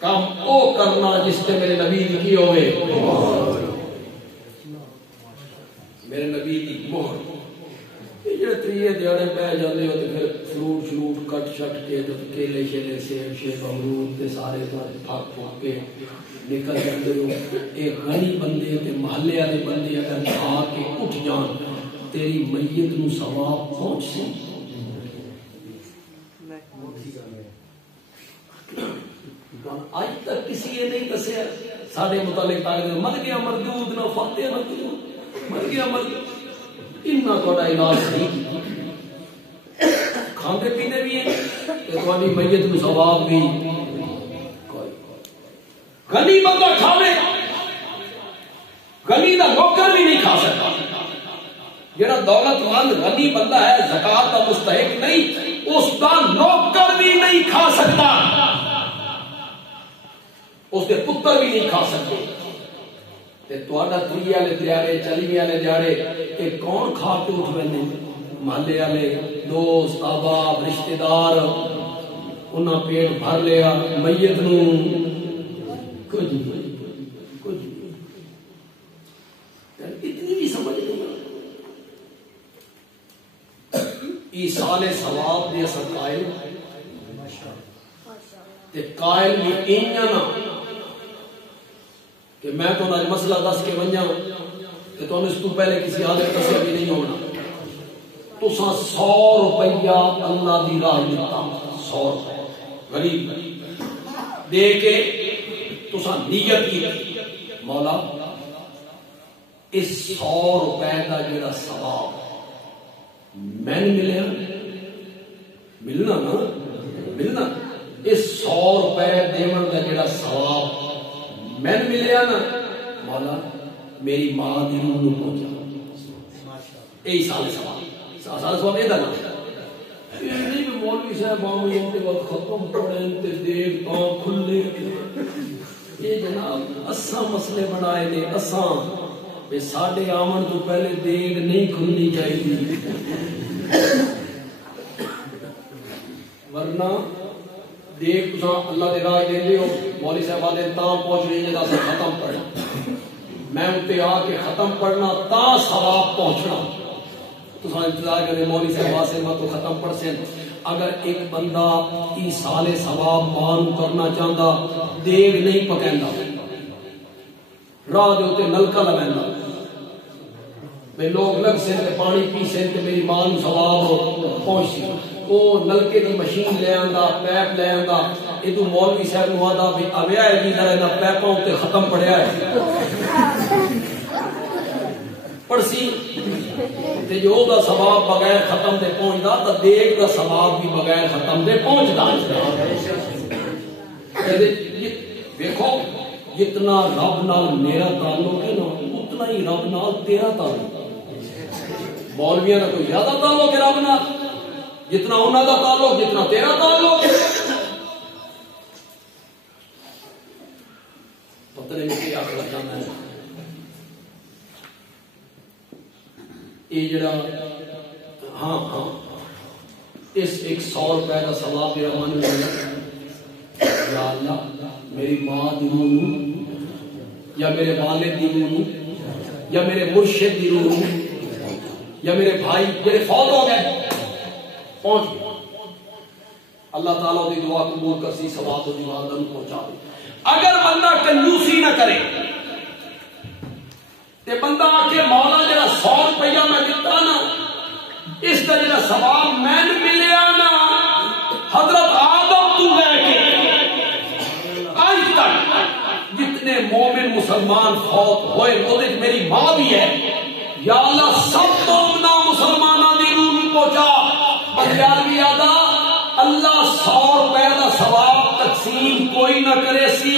کام او کرنا جس سے میرے نبی کی ہوئے، میرے نبی کی مہر۔ یہ تریے دیاڑے بہ جاندے ہو تے پھر فروٹ شروٹ کٹ شٹ کے کیلے شیلے سیب شیب امرود تے سارے پھک پھک کے نکل جاندے ہو۔ اے غنی بندے تے محلے والے بندے اگر کھا کے اٹھ جان تیری میت نو ثواب پہنچ سی۔ آج تک کسی نے نہیں دسیا سارے متعلق تاکہ مر گیا مردود نہ فاتح نہ مر گیا مردود۔ اتنا تھوڑا علاج نہیں کھانے پینے بھی ہیں کہ تھوڑی میت میں ثواب بھی۔ غنی بندہ کھاوے، غنی دا نوکر بھی نہیں کھا سکتا۔ جڑا دولت مند غنی بندہ ہے زکات کا مستحق نہیں، اس کا نوکر بھی نہیں کھا سکتا، اس کے پتر بھی نہیں کھا سکتے۔ تری والے دیاڑے چلی والے دیاڑے کہ کون کھا کے اٹھ رہے، محلے والے دوست احباب رشتے دار، انہاں پیٹ بھر لیا، میت نو کچھ اتنی بھی سمجھ نہیں۔ ایصال ثواب دے اثر قائل تے قائل بھی انجنا کہ میں تو آج مسئلہ دس کے ونجا کہ تم اس تو پہلے کسی حالت دسیا بھی نہیں ہونا۔ تو 100 روپیہ اللہ دی راہ دیتا، 100 روپیہ غریب دے کے تو نیت کی مولا اس 100 روپے کا جڑا ثواب میں ملیا، ملنا نا ملنا، اس 100 روپے دیون کا جڑا ثواب میں ملیا نا مولا میری ماں دی روح نو پہنچا۔ یہی سال سواب یہ دل نہیں بھی مولوی صاحب آمین وقت ختم پڑھیں تے دیکھ کان کھلے۔ یہ جناب اساں مسئلے بنائے نے، اساں بے ساڑھے آمن تو پہلے دیکھ نہیں کھلنی چاہیے، ورنہ دیکھ تساں اللہ دے راہ دے ہو مولوی صاحب آدھے تاں پہنچ رہی ہے تا ختم پڑھنا، میں اتنے آ کے ختم پڑھنا تا ثواب پہنچنا۔ تساں انتظار کرے مولوی صاحب سے میں تو ختم پڑھ سے۔ اگر ایک بندہ ایصال ثواب مان کرنا چاہتا دیگ نہیں پکیندا، راہ دے تے نلکا لگیندا، بے لوگ لگ سے پانی پی سے تے میری ماں نو ثواب پہنچ سی، وہ نلکے کی مشین لے آندا، پیپ لے آندا، ادو مولوی صاحب نو آندا بھی اویا ہے جی ذرا نہ پیپاں تے ختم پڑھیا ہے پڑسی تے جو دا ثواب بغیر ختم دے پہنچدا تے دیکھ دا ثواب بھی بغیر ختم دے پہنچدا۔ دیکھو جتنا رب نال میرا تعلق ہے نا اتنا ہی رب نال تیرا تعلق۔ مولویاں کا کوئی زیادہ تعلق ہے رب نال، جتنا انہوں کا تعلق جتنا تیرا تعلق۔ پتہ نہیں کیا کرتا میں یہ جڑا ہاں اس 100 روپے کا ثواب میرا من میں یا اللہ میری ماں دی روح یا میرے والد دی روح یا میرے مرشد دی روح یا میرے بھائی میرے فوت ہو گئے پہنچ گئے، اللہ تعالیٰ دی دعا قبول کر سی ثواب دی والدہ پہنچا دے۔ اگر بندہ کنجوسی نہ کرے تے بندہ آ کے مولا جڑا 100 روپیہ میں دیتا نا اس کا جڑا ثواب میں ملیا نا حضرت آدم تو لے کے آج تک جتنے مومن مسلمان فوت ہوئے وہ میری ماں بھی ہے، یا اللہ سب مومنہ مسلمانہ دی روح پہنچا۔ بندیال بھی آدھا اللہ 100 روپے کا ثواب تقسیم کوئی نہ کرے سی،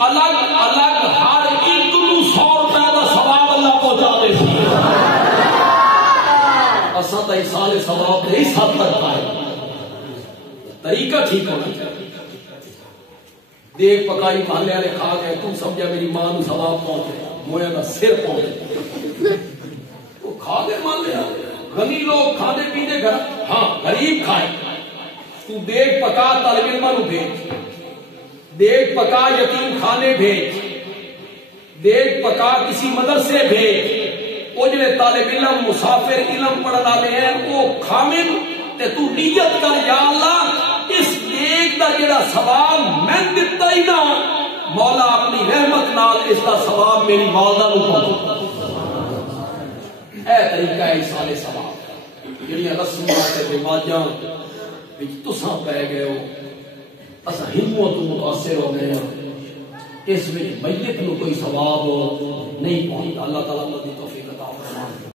الگ الگ ہر ایک نو 100 روپے کا ثواب اللہ پہنچا دے سی۔ اساں تا ایصال ثواب دے اس حد تک پائے، طریقہ ٹھیک ہونا چاہیے۔ دیکھ پکائی محلے والے کھا گئے، تم سمجھا میری ماں نو ثواب پہنچ رہا، مویا کا سر پہنچ وہ کھا گئے محلے والے۔ غنی لوگ کھانے پینے گھر، ہاں غریب کھائے، تو دیکھ پکا طالب علماں نو بھیج، دیکھ پکا یتیم خانے بھیج، دیکھ پکا کسی مدرسے بھیج، وہ جڑے طالب علم مسافر علم پڑھن والے ہیں وہ کھاون تے تو نیت کر یا اللہ اس دیکھ دا جڑا ثواب میں دتا ہی نا مولا اپنی رحمت نال اس دا ثواب میری والدہ نو پہنچا۔ اے طریقہ ہے ایصال ثواب، جڑیاں رسمات تے رواجاں وچ تساں پے گئے ہو، اساں ہمت متاثر ہو گئے ہیں، اس وچ میت نو کوئی ثواب نہیں پہنچتا۔ اللہ تعالیٰ مدد توفیق